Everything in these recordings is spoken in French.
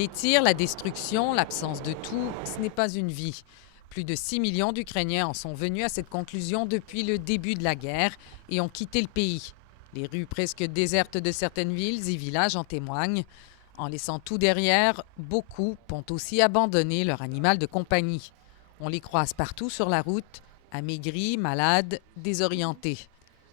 Les tirs, la destruction, l'absence de tout, ce n'est pas une vie. Plus de 6 millions d'Ukrainiens en sont venus à cette conclusion depuis le début de la guerre et ont quitté le pays. Les rues presque désertes de certaines villes et villages en témoignent. En laissant tout derrière, beaucoup ont aussi abandonné leur animal de compagnie. On les croise partout sur la route, amaigris, malades, désorientés.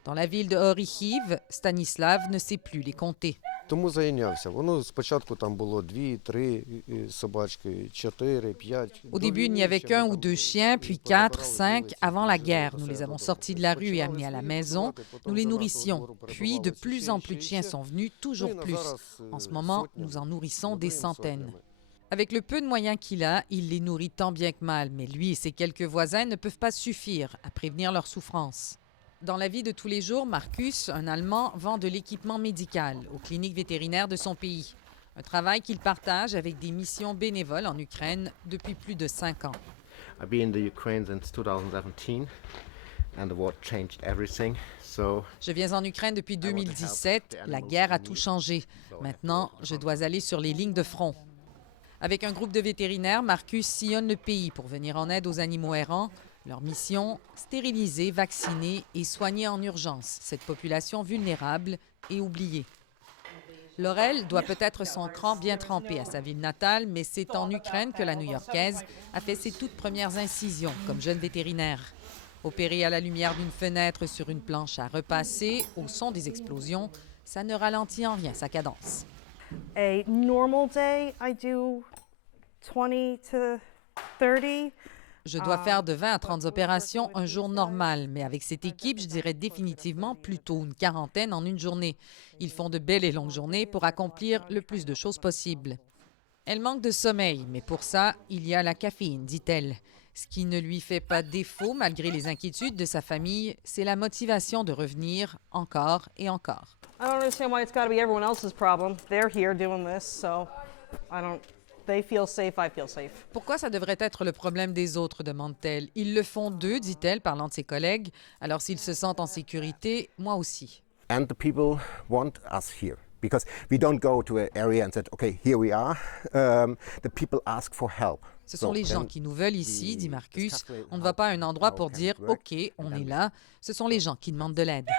Dans la ville de Оріхів, Stanislav ne sait plus les compter. Тому зайнявся. Воно спочатку там було 2, 3 собачки, 4, 5. Au début, il n'y avait qu'un ou deux chiens, puis 4, 5 avant la guerre. Nous les avons sortis de la rue et amenés à la maison. Nous les nourrissions. Puis, de plus en plus de chiens sont venus, toujours plus. En ce moment, nous en nourrissons des centaines. Avec le peu de moyens qu'il a, il les nourrit tant bien que mal, mais lui et ses quelques voisins ne peuvent pas suffire à prévenir leur souffrance. Dans la vie de tous les jours, Marcus, un Allemand, vend de l'équipement médical aux cliniques vétérinaires de son pays. Un travail qu'il partage avec des missions bénévoles en Ukraine depuis plus de 5 ans. I've been in the Ukraine since 2017 and the war changed everything. Je viens en Ukraine depuis 2017. La guerre a tout changé. Maintenant, je dois aller sur les lignes de front. Avec un groupe de vétérinaires, Marcus sillonne le pays pour venir en aide aux animaux errants. Leur mission, stériliser, vacciner et soigner en urgence cette population vulnérable et oubliée. Laurel doit peut-être son cran bien trempé à sa ville natale, mais c'est en Ukraine que la New-Yorkaise a fait ses toutes premières incisions comme jeune vétérinaire. Opérée à la lumière d'une fenêtre sur une planche à repasser, au son des explosions, ça ne ralentit en rien sa cadence. A normal day, I do 20 to 30. Je dois faire de 20 à 30 opérations un jour normal, mais avec cette équipe, je dirais définitivement plutôt une quarantaine en une journée. Ils font de belles et longues journées pour accomplir le plus de choses possible. Elle manque de sommeil, mais pour ça, il y a la caféine, dit-elle. Ce qui ne lui fait pas défaut, malgré les inquiétudes de sa famille, c'est la motivation de revenir encore et encore. I don't understand why it's got to be everyone else's problem. They're here doing this, so I don't. They feel safe, I feel safe. Pourquoi ça devrait être le problème des autres, demande-t-elle. Ils le font d'eux, dit-elle, parlant de ses collègues. Alors s'ils se sentent en sécurité, moi aussi. And the people want us here because we don't go to an area and said, okay, here we are. The people ask for help. Ce sont les gens qui nous veulent ici, dit Marcus. On ne va pas à un endroit pour dire « OK, on est là ». Ce sont les gens qui demandent de l'aide.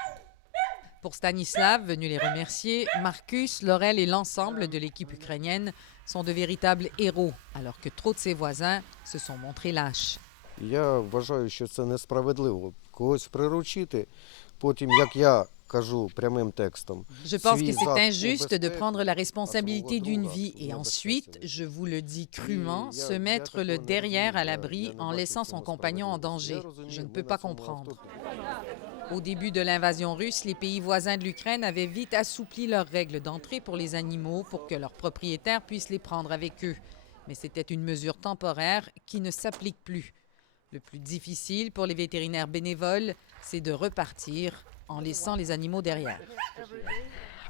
Pour Stanislav, venu les remercier, Marcus, Laurel et l'ensemble de l'équipe ukrainienne sont de véritables héros, alors que trop de ses voisins se sont montrés lâches. Я вважаю, що це несправедливо. Когось приручити, потім, як я кажу прямим текстом. Je pense que c'est injuste de prendre la responsabilité d'une vie et ensuite, je vous le dis crûment, se mettre le derrière à l'abri en laissant son compagnon en danger. Je ne peux pas comprendre. Au début de l'invasion russe, les pays voisins de l'Ukraine avaient vite assoupli leurs règles d'entrée pour les animaux pour que leurs propriétaires puissent les prendre avec eux. Mais c'était une mesure temporaire qui ne s'applique plus. Le plus difficile pour les vétérinaires bénévoles, c'est de repartir en laissant les animaux derrière.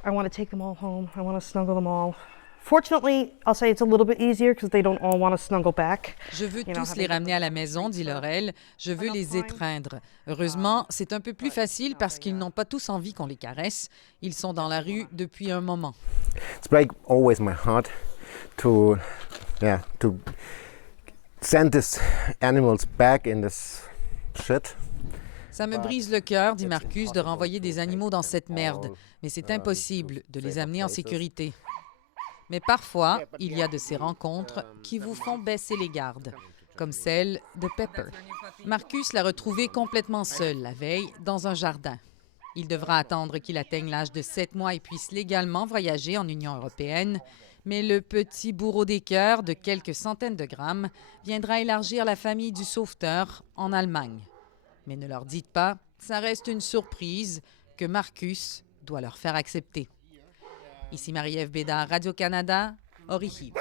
I want to take them all home. I want to snuggle them all. Fortunately, I'll say it's a little bit easier because they don't all want to snuggle back. Je veux tous les ramener à la maison, dit Laurel. Je veux les étreindre. Heureusement, c'est un peu plus facile parce qu'ils n'ont pas tous envie qu'on les caresse. Ils sont dans la rue depuis un moment. It's break always my heart to send these animals back in this shit. Ça me brise le cœur, dit Marcus, de renvoyer des animaux dans cette merde. Mais c'est impossible de les amener en sécurité. Mais parfois, il y a de ces rencontres qui vous font baisser les gardes, comme celle de Pepper. Marcus l'a retrouvée complètement seule la veille dans un jardin. Il devra attendre qu'il atteigne l'âge de 7 mois et puisse légalement voyager en Union européenne. Mais le petit bourreau des cœurs de quelques centaines de grammes viendra élargir la famille du sauveteur en Allemagne. Mais ne leur dites pas, ça reste une surprise que Marcus doit leur faire accepter. Ici Marie-Ève Bédard, Radio-Canada, Orіхів.